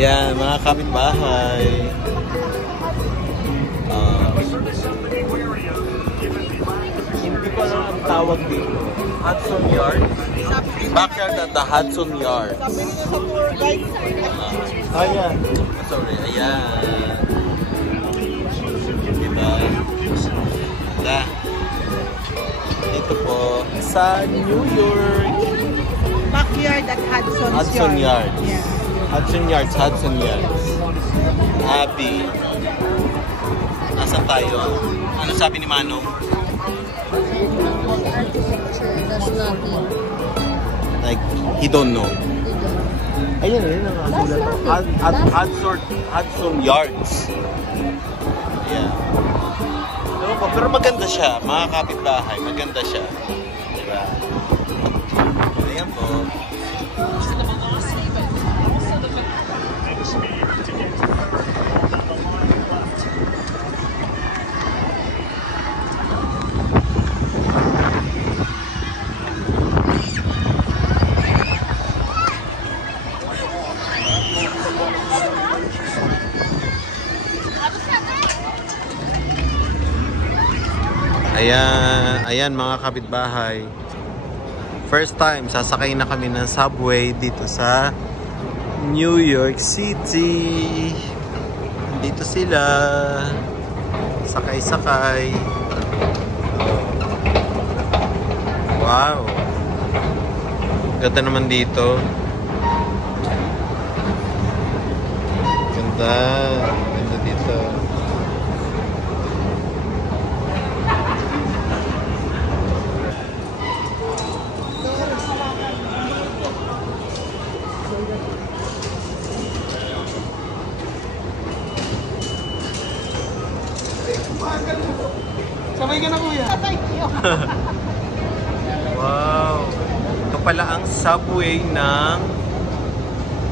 Ayan, mga kapitbahay. Hindi ko alam ang tawag dito. Hudson Yard? Backyard at the Hudson Yard. Sabi nila sa tour guide. Ayan. Sorry, ayan. Diba? Diba? Dito po sa New York. Backyard at Hudson Yard. Yeah. Hudson Yards. Happy. Nasaan tayo? Ano sabi ni Manong? Architecture, that's nothing. Like, he don't know. Ayun, ayun ang Hudson Yards. Yeah. Pero maganda siya, mga kapitbahay. Maganda siya. Diba? Ayan po. Ayan mga kapitbahay. First time, sasakay na kami ng subway dito sa New York City. Dito sila. Sakay-sakay. Wow. Ganda naman dito. Ganda. Ganda dito. Sabay ka na kuya. Wow. Ito pala ang subway ng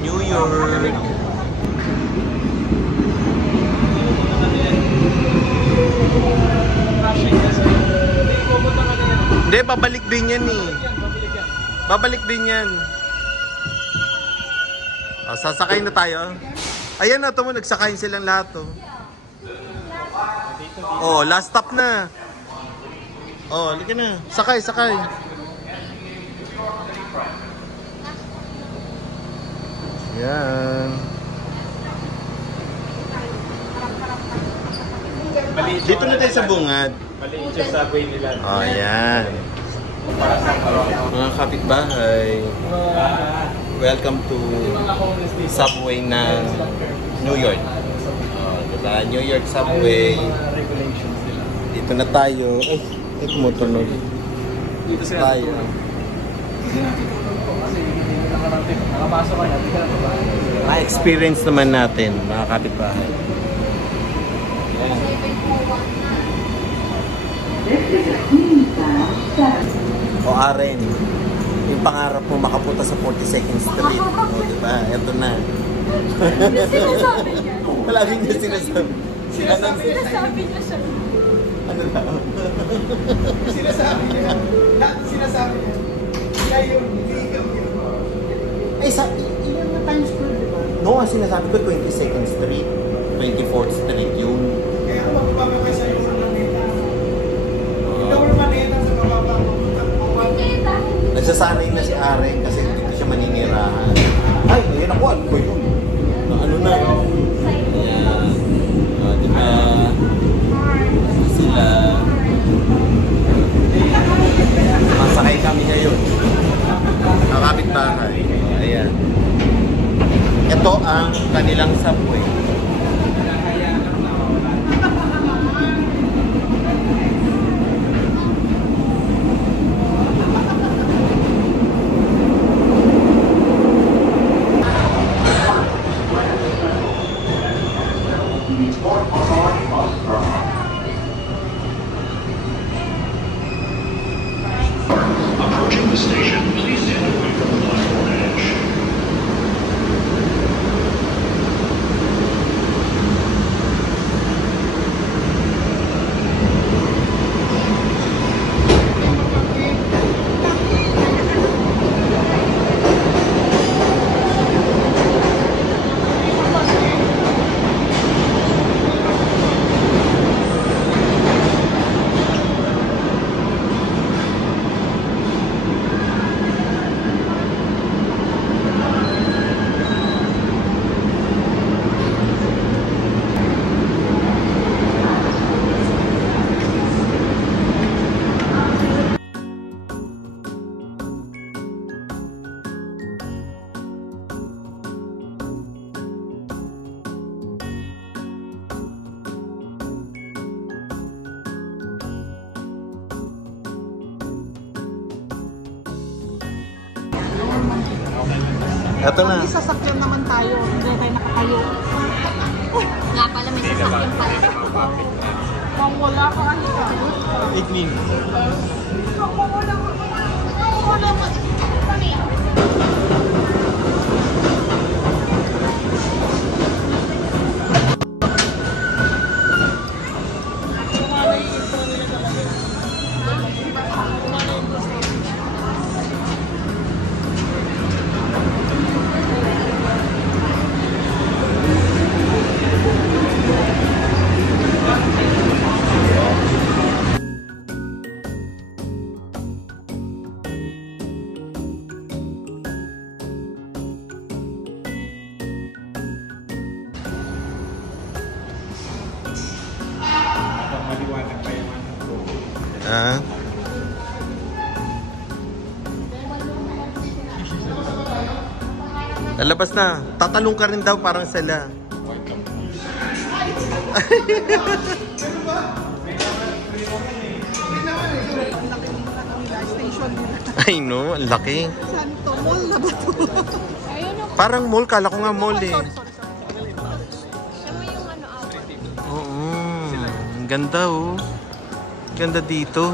New York. Hindi, babalik din yan eh. Babalik din yan. O, sasakay na tayo. Ayan na, ito mo, nagsakay silang lahat oh. Oh, last stop na. Oh, halika na. Sakay. Yan. Dito na tayo sa bungad. Maliit yung subway nila. Oh, yan. Mga kapitbahay. Welcome to subway ng New York. Oh, diba? New York subway. Dito na tayo. Ay, ito mo tunog. Dito tayo. Ma-experience naman natin, mga kapitbahay. O Aren, yung pangarap mo makapunta sa 42nd Street. O diba? Ito na. Palaging niya sinasabi. Sinasabi niya siya. Ano na? Sinasabi niya. Siya yung ikaw yun. Ay, ilan na Times Square, diba? No, ang sinasabi ko 22nd Street, 24th Street yun. Kaya mababa kayo sa iyo sa Manila. Ikaw ang Manila sa mababa. Nagsasanay na si Aren kasi dito siya maninirahan. Ay, ayun ako, ano ba yun? Ano na? Ayan. Diba? Sila. Masakay kami ngayon. Nakapit-bahay. Ayan. Ito ang kanilang subway. Approaching the station, please stand away from the platform edge. Eto na. May sasakyan naman tayo. Hindi tayo nakatayo. Nga pala, may sasakyan pala. Kung wala ka, ano ka? 8 minutes. Ah. Lalabas na. Tatalong ka rin daw parang sila. Station nila. Ay no, ang laki. Saan to? Mall na ba to? Parang mall, kala ko nga mall eh. Siya mo yung ano, Oo, ang ganda oh. Ganda dito.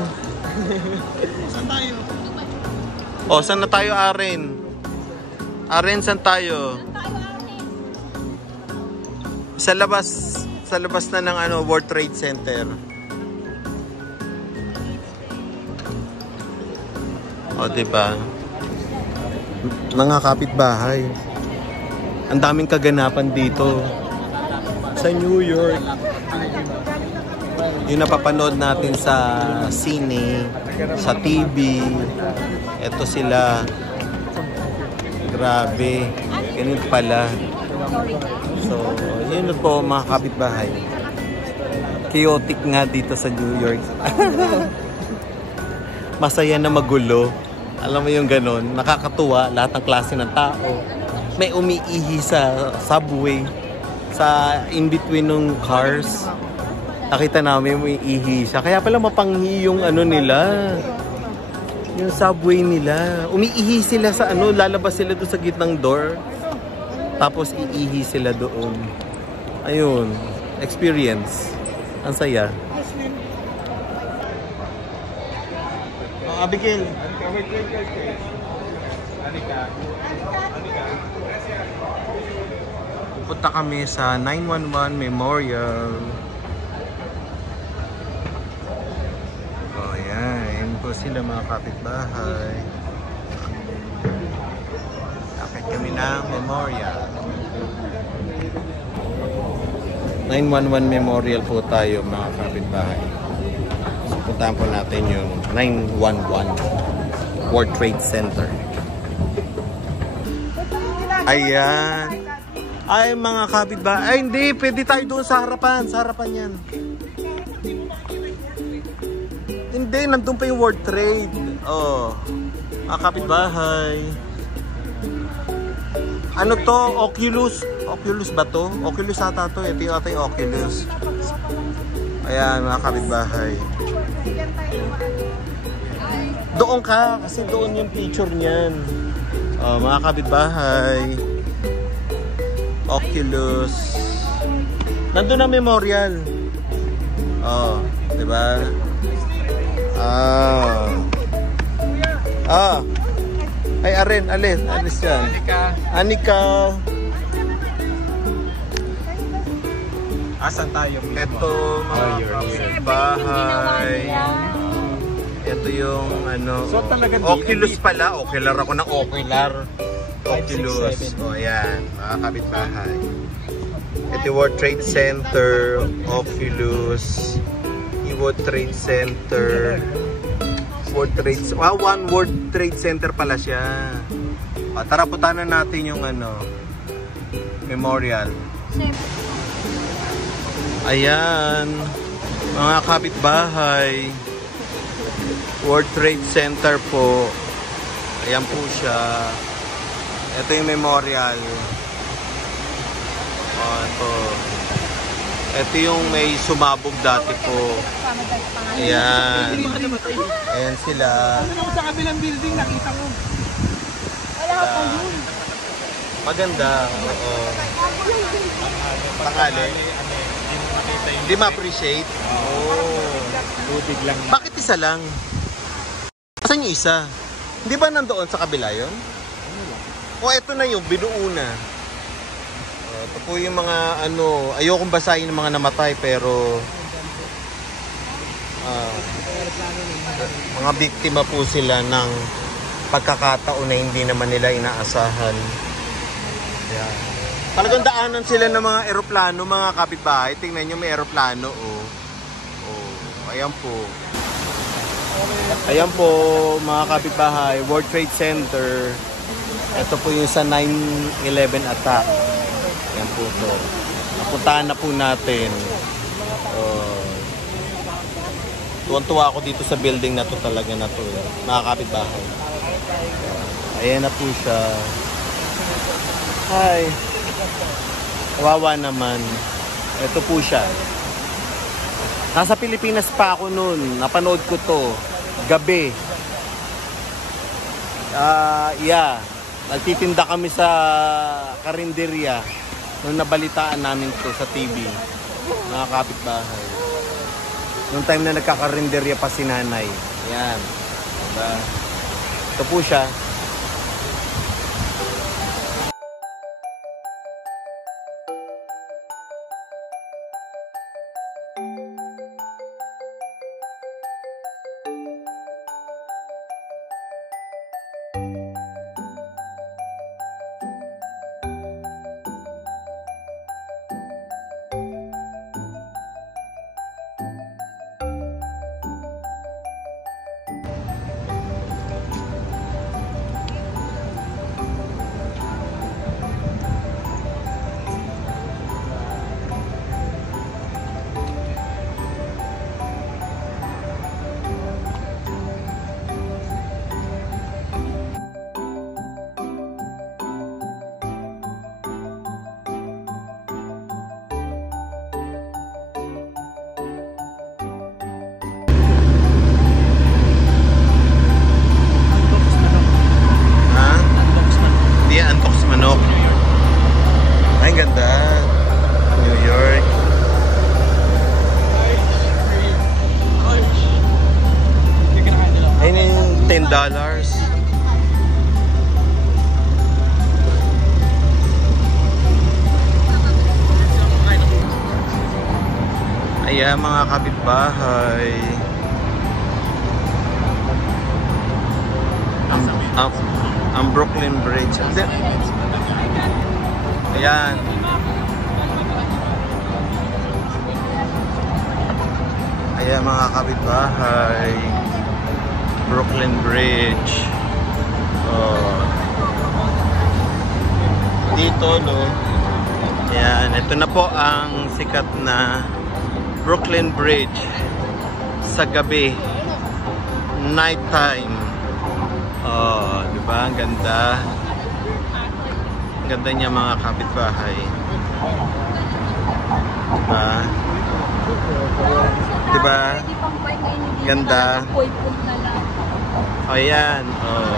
Saan tayo? O, saan na tayo, Aren? Aren, saan tayo? Sa labas na ng ano, World Trade Center. O, diba? Mga kapitbahay. Ang daming kaganapan dito. Sa New York. Yung napapanood natin sa sine, sa TV. Ito sila. Grabe. Ganun pala. So, yun po mga kapitbahay. Chaotic nga dito sa New York. Masaya na magulo. Alam mo yung ganun. Nakakatuwa. Lahat ng klase ng tao. May umiihi sa subway. Sa in-between ng cars. Nakita namin may ihi siya. Kaya pala mapanghi yung ano nila. Yung subway nila. Umiihi sila sa ano. Lalabas sila doon sa gitnang door. Tapos iihi sila doon. Ayun. Experience. Ang saya. Oh, Abigail. Punta kami sa 911 Memorial. Sila mga kapitbahay. Akit kami ng memorial. 911 Memorial po tayo mga kapitbahay. So, puntahan po natin yung 911 World Trade Center. Ayan. Ay mga kapitbahay. Ay hindi, pwede tayo doon sa harapan. Sa harapan yan. Hindi, nandun pa yung World Trade. Oh, mga kapitbahay. Ano to? Oculus? Oculus ba to? Oculus ata to. Ito yung ata yung Oculus. Ayan, mga kapitbahay. Doon ka, kasi doon yung picture niyan. Oh, mga kapitbahay. Oculus. Nandun ang memorial. Oh, diba? Ay, Aren, alis yan. Anika. Asan tayo? Ito, mga kapitbahay. Ito yung ano, So, talaga Oculus pala. Ocular ako ng Ocular. Oculus. 567. O, yan, mga kapitbahay. Ito yung World Trade Center, Oculus. World Trade Center. One World Trade Center pala siya. Tara, putanan natin yung ano, memorial. Ayan, mga kapitbahay. World Trade Center po. Ayan po siya. Ito yung memorial. Ito. Ito yung may sumabog dati po. Ayan. Ayan sila. Ano sa kabilang building, nakita ko. Wala pa yun. Maganda. Oo. Tanghali. Hindi ma-appreciate. Oh. Tubig lang. Bakit isa lang? Saan yung isa? Hindi ba nandoon sa kabila yun? O eto na yung binuo na. Ito po yung mga ano, ayokong basahin ng mga namatay pero mga biktima po sila ng pagkakataon na hindi naman nila inaasahan. Yan. Talagang daanan sila ng mga eroplano, mga kapitbahay. Tingnan nyo, may eroplano. Oh. Oh, ayan po. Ayan po, mga kapitbahay. World Trade Center. Ito po yung sa 9/11 attack. Ayan po to. Napuntahan na po natin. Tuwan-tuwa ako dito sa building na to talaga na to. Mga kapitbahay. Ayan na po siya. Hi. Kawawa naman. Ito po siya. Nasa Pilipinas pa ako noon. Napanood ko to. Gabi. Yeah. Nagtitinda kami sa karinderya. Nung nabalitaan namin to sa TV. Mga kapitbahay. Nung time na nagkakarinderya pa si nanay. Yan. Diba? Ito po siya. Ay, ganda. New York. Ayun yung $10. Ayan, mga kapitbahay. Ang Brooklyn Bridge. Ayan. Ayan, mga kapitbahay. Brooklyn Bridge. Oh. Dito, no? Ayan. Ito na po ang sikat na Brooklyn Bridge sa gabi. Night time. Oh, diba? Ang ganda. Ang ganda niya, mga kapitbahay. Diba? Ganda. Ayan. Oh.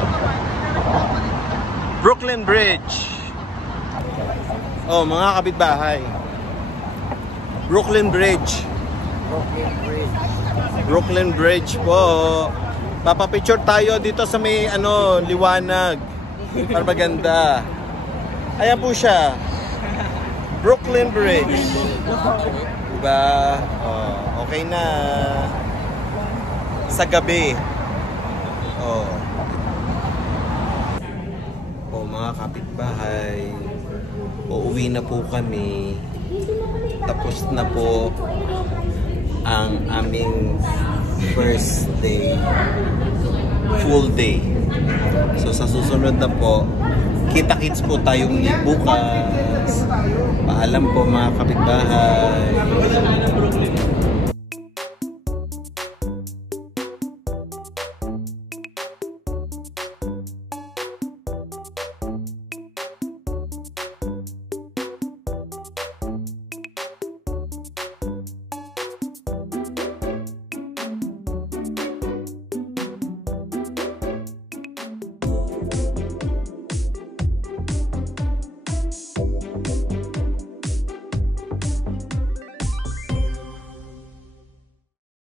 Brooklyn Bridge. Oh, mga kapitbahay. Brooklyn Bridge. Brooklyn Bridge po. Papapicture tayo dito sa may liwanag. Para maganda. Ayan po siya. Brooklyn Bridge. Diba? Oh, okay na. Sa gabi. Oh. Oh, mga kapitbahay. Uuwi na po kami. Tapos na po ang aming first day. Full day. So sa susunod na po, kita-kits po tayong bukas. Paalam po, mga kapitbahay.